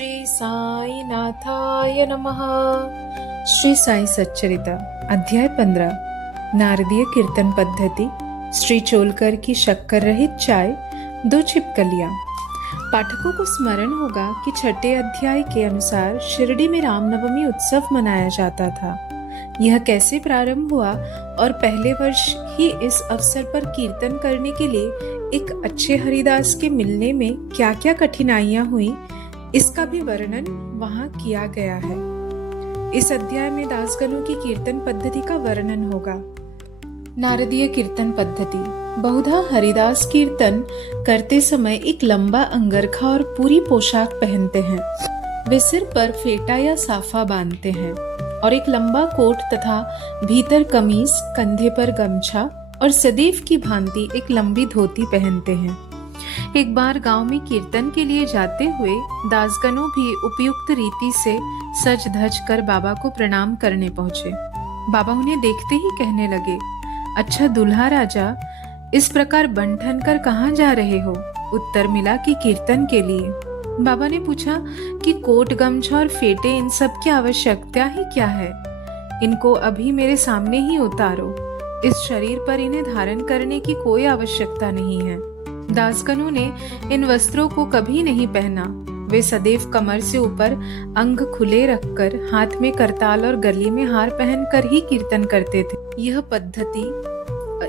श्री साई नाथाय नमः। श्री साई सच्चरिता अध्याय 15 नारदीय कीर्तन पद्धति। श्री चोलकर की शक्कर रहित चाय, 2 छिपकलियां। पाठकों को स्मरण होगा कि छठे अध्याय के अनुसार शिरडी में रामनवमी उत्सव मनाया जाता था। यह कैसे प्रारंभ हुआ और पहले वर्ष ही इस अवसर पर कीर्तन करने के लिए एक अच्छे हरिदास के मिलने में क्या क्या कठिनाइयां हुई, इसका भी वर्णन वहां किया गया है। इस अध्याय में दासगणों की कीर्तन पद्धति का वर्णन होगा। नारदीय कीर्तन पद्धति। बहुधा हरिदास कीर्तन करते समय एक लंबा अंगरखा और पूरी पोशाक पहनते हैं। वे सिर पर फेटा या साफा बांधते हैं और एक लंबा कोट तथा भीतर कमीज, कंधे पर गमछा और सदैव की भांति एक लंबी धोती पहनते हैं। एक बार गांव में कीर्तन के लिए जाते हुए दासगणों भी उपयुक्त रीति से सज धज कर बाबा को प्रणाम करने पहुंचे। बाबा उन्हें देखते ही कहने लगे, अच्छा दूल्हा राजा, इस प्रकार बन ठन कर कहाँ जा रहे हो? उत्तर मिला कि कीर्तन के लिए। बाबा ने पूछा कि कोट, गमछा और फेटे, इन सब की आवश्यकता ही क्या है? इनको अभी मेरे सामने ही उतारो। इस शरीर पर इन्हें धारण करने की कोई आवश्यकता नहीं है। दासगणों ने इन वस्त्रों को कभी नहीं पहना। वे सदैव कमर से ऊपर अंग खुले रखकर हाथ में करताल और गले में हार पहनकर ही कीर्तन करते थे। यह पद्धति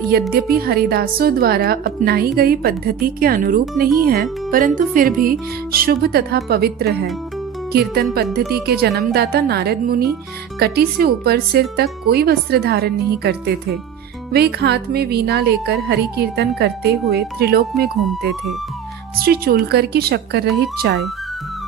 यद्यपि हरिदासों द्वारा अपनाई गई पद्धति के अनुरूप नहीं है, परंतु फिर भी शुभ तथा पवित्र है। कीर्तन पद्धति के जन्मदाता नारद मुनि कटी से ऊपर सिर तक कोई वस्त्र धारण नहीं करते थे। वे एक हाथ में वीणा लेकर हरि कीर्तन करते हुए त्रिलोक में घूमते थे। श्री चोलकर की शक्कर रहित चाय।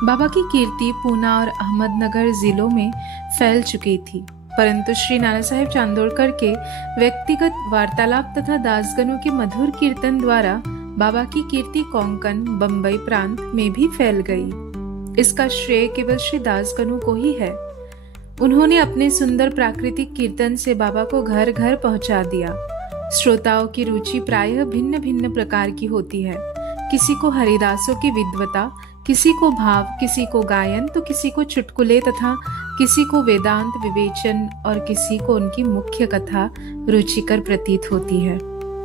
बाबा की कीर्ति पूना और अहमदनगर जिलों में फैल चुकी थी, परंतु श्री नाना साहेब चांदोड़कर के व्यक्तिगत वार्तालाप तथा दासगणों के मधुर कीर्तन द्वारा बाबा की कीर्ति कोंकण, बंबई प्रांत में भी फैल गई। इसका श्रेय केवल श्री दासगणों को ही है। उन्होंने अपने सुंदर प्राकृतिक कीर्तन से बाबा को घर घर पहुंचा दिया। श्रोताओं की रुचि प्रायः भिन्न भिन्न प्रकार की होती है। किसी को हरिदासों की विद्वता, किसी को भाव, किसी को गायन, तो किसी को चुटकुले तथा किसी को वेदांत विवेचन और किसी को उनकी मुख्य कथा रुचिकर प्रतीत होती है।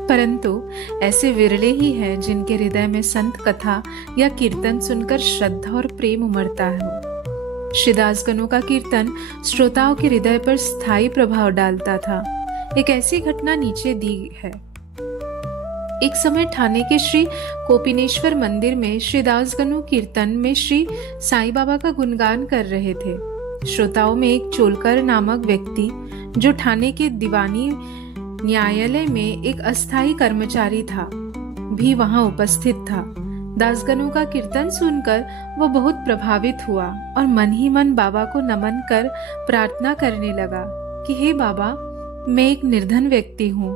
परंतु ऐसे विरले ही हैं जिनके हृदय में संत कथा या कीर्तन सुनकर श्रद्धा और प्रेम उमड़ता है। श्री दासगणों का कीर्तन श्रोताओं के हृदय पर स्थायी प्रभाव डालता था। एक ऐसी घटना नीचे दी है। एक समय ठाणे के श्री कोपिनेश्वर मंदिर में श्री दासगणों कीर्तन में श्री साईं बाबा का गुणगान कर रहे थे। श्रोताओं में एक चोलकर नामक व्यक्ति, जो ठाणे के दीवानी न्यायालय में एक अस्थायी कर्मचारी था, भी वहां उपस्थित था। दासगणों का कीर्तन सुनकर वो बहुत प्रभावित हुआ और मन ही मन बाबा को नमन कर प्रार्थना करने लगा कि हे बाबा, मैं एक निर्धन व्यक्ति हूँ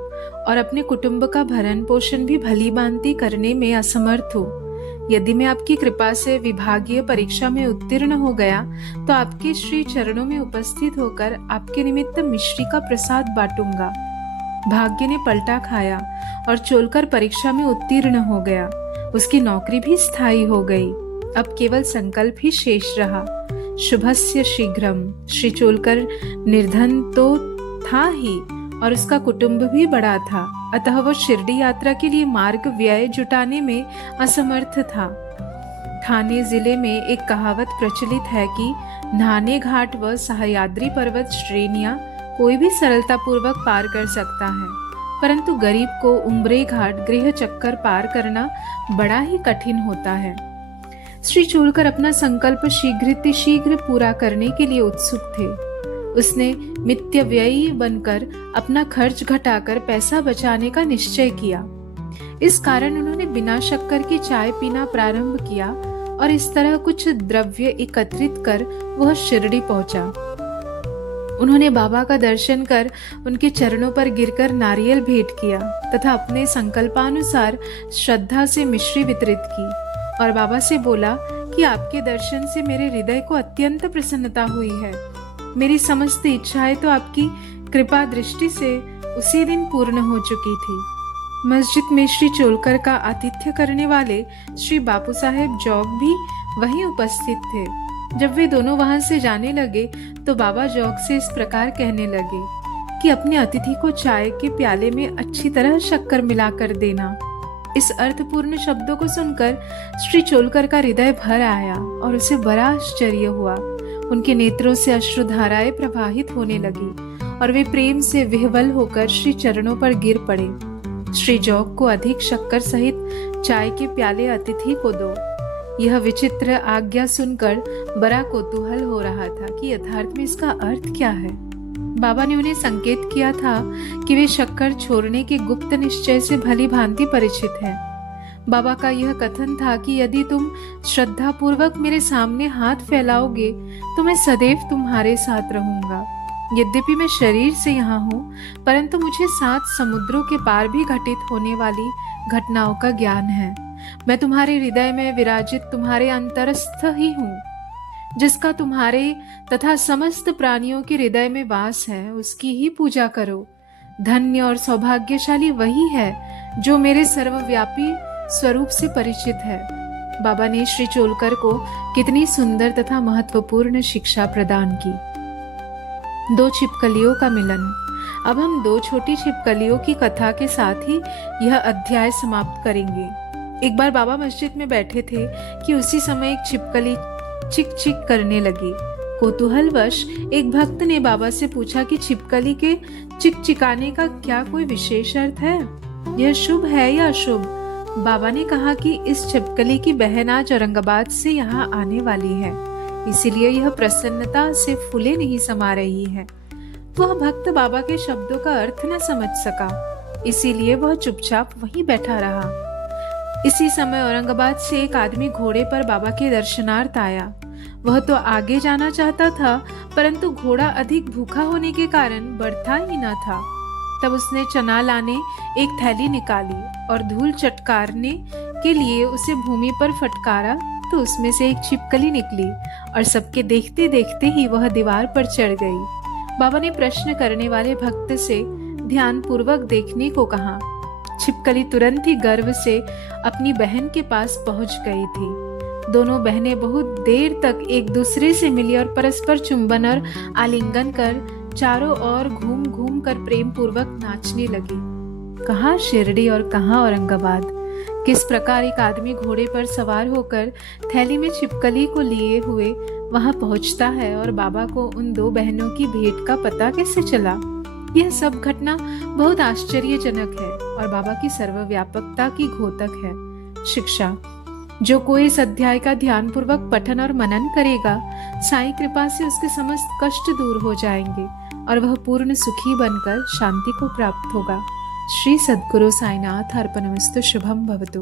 और अपने कुटुंब का भरण पोषण भी भली भांति करने में असमर्थ हूँ। यदि मैं आपकी कृपा से विभागीय परीक्षा में उत्तीर्ण हो गया तो आपके श्री चरणों में उपस्थित होकर आपके निमित्त मिश्री का प्रसाद बांटूंगा। भाग्य ने पलटा खाया और चोलकर परीक्षा में उत्तीर्ण हो गया। उसकी नौकरी भी स्थायी हो गई। अब केवल संकल्प ही शेष रहा। शुभस्य शीघ्रम। श्री चोलकर निर्धन तो था ही और उसका कुटुंब भी बड़ा था, अतः वो शिरडी यात्रा के लिए मार्ग व्यय जुटाने में असमर्थ था। ठाणे जिले में एक कहावत प्रचलित है कि न्हाने घाट व सह्याद्री पर्वत श्रेणियां कोई भी सरलता पूर्वक पार कर सकता है, परंतु गरीब को उम्बरे घाट गृह चक्कर पार करना बड़ा ही कठिन होता है। श्री चोलकर अपना संकल्प शीघ्र पूरा करने के लिए उत्सुक थे। उसने मितव्ययी बनकर अपना खर्च घटाकर पैसा बचाने का निश्चय किया। इस कारण उन्होंने बिना शक्कर की चाय पीना प्रारंभ किया और इस तरह कुछ द्रव्य एकत्रित कर वह शिरडी पहुंचा। उन्होंने बाबा का दर्शन कर उनके चरणों पर गिरकर नारियल भेंट किया तथा अपने संकल्पानुसार श्रद्धा से मिश्री वितरित की और बाबा से बोला कि आपके दर्शन से मेरे हृदय को अत्यंत प्रसन्नता हुई है। मेरी समस्त इच्छाएं तो आपकी कृपा दृष्टि से उसी दिन पूर्ण हो चुकी थी। मस्जिद में श्री चोलकर का आतिथ्य करने वाले श्री बापू साहेब जौग भी वहीं उपस्थित थे। जब वे दोनों वहां से जाने लगे तो बाबा जॉग से इस प्रकार कहने लगे कि अपने अतिथि को चाय के प्याले में अच्छी तरह शक्कर मिलाकर देना। इस अर्थपूर्ण शब्दों को सुनकर श्री चोलकर का हृदय भर आया और उसे बड़ा आश्चर्य हुआ। उनके नेत्रों से अश्रुधाराएं प्रवाहित होने लगी और वे प्रेम से विह्वल होकर श्री चरणों पर गिर पड़े। श्री जॉग को अधिक शक्कर सहित चाय के प्याले अतिथि को दो। यह विचित्र आज्ञा सुनकर बड़ा कौतूहल हो रहा था कि यथार्थ में इसका अर्थ क्या है। बाबा ने उन्हें संकेत किया था कि वे शक्कर छोड़ने के गुप्त निश्चय से भली भांति परिचित हैं। बाबा का यह कथन था कि यदि तुम श्रद्धा पूर्वक मेरे सामने हाथ फैलाओगे तो मैं सदैव तुम्हारे साथ रहूंगा। यद्यपि मैं शरीर से यहाँ हूँ, परंतु मुझे 7 समुद्रों के पार भी घटित होने वाली घटनाओं का ज्ञान है। मैं तुम्हारे हृदय में विराजित तुम्हारे अंतरस्थ ही हूँ। जिसका तुम्हारे तथा समस्त प्राणियों के हृदय में वास है, उसकी ही पूजा करो। धन्य और सौभाग्यशाली वही है जो मेरे सर्वव्यापी स्वरूप से परिचित है। बाबा ने श्री चोलकर को कितनी सुंदर तथा महत्वपूर्ण शिक्षा प्रदान की। 2 छिपकलियों का मिलन। अब हम 2 छोटी छिपकलियों की कथा के साथ ही यह अध्याय समाप्त करेंगे। एक बार बाबा मस्जिद में बैठे थे कि उसी समय एक छिपकली चिक चिक करने लगी। कौतूहलवश एक भक्त ने बाबा से पूछा कि छिपकली के चिकचिकाने का क्या कोई विशेष अर्थ है? यह शुभ है या अशुभ? बाबा ने कहा कि इस छिपकली की बहन आज औरंगाबाद से यहाँ आने वाली है, इसीलिए यह प्रसन्नता से फूले नहीं समा रही है। वह भक्त बाबा के शब्दों का अर्थ न समझ सका, इसीलिए वह चुपचाप वहीं बैठा रहा। इसी समय औरंगाबाद से एक आदमी घोड़े पर बाबा के दर्शनार्थ आया। वह तो आगे जाना चाहता था, परंतु घोड़ा अधिक भूखा होने के कारण बढ़ता ही न था। तब उसने चना लाने एक थैली निकाली और धूल चटकारने के लिए उसे भूमि पर फटकारा तो उसमें से एक छिपकली निकली और सबके देखते देखते ही वह दीवार पर चढ़ गई। बाबा ने प्रश्न करने वाले भक्त से ध्यान पूर्वक देखने को कहा। छिपकली तुरंत ही गर्व से अपनी बहन के पास पहुंच गई थी। दोनों बहनें बहुत देर तक एक दूसरे से मिली और परस्पर चुंबन और आलिंगन कर चारों ओर घूम घूम कर प्रेम पूर्वक नाचने लगी। कहाँ शिरडी और कहाँ औरंगाबाद। किस प्रकार एक आदमी घोड़े पर सवार होकर थैली में छिपकली को लिए हुए वहां पहुंचता है और बाबा को उन 2 बहनों की भेंट का पता कैसे चला। यह सब घटना बहुत आश्चर्यजनक है और बाबा की सर्वव्यापकता की घोतक है। शिक्षा। जो कोई इस अध्याय का ध्यान पूर्वक पठन और मनन करेगा, साईं कृपा से उसके समस्त कष्ट दूर हो जाएंगे और वह पूर्ण सुखी बनकर शांति को प्राप्त होगा। श्री सद्गुरु साईनाथ अर्पणमस्तु। शुभम भवतु।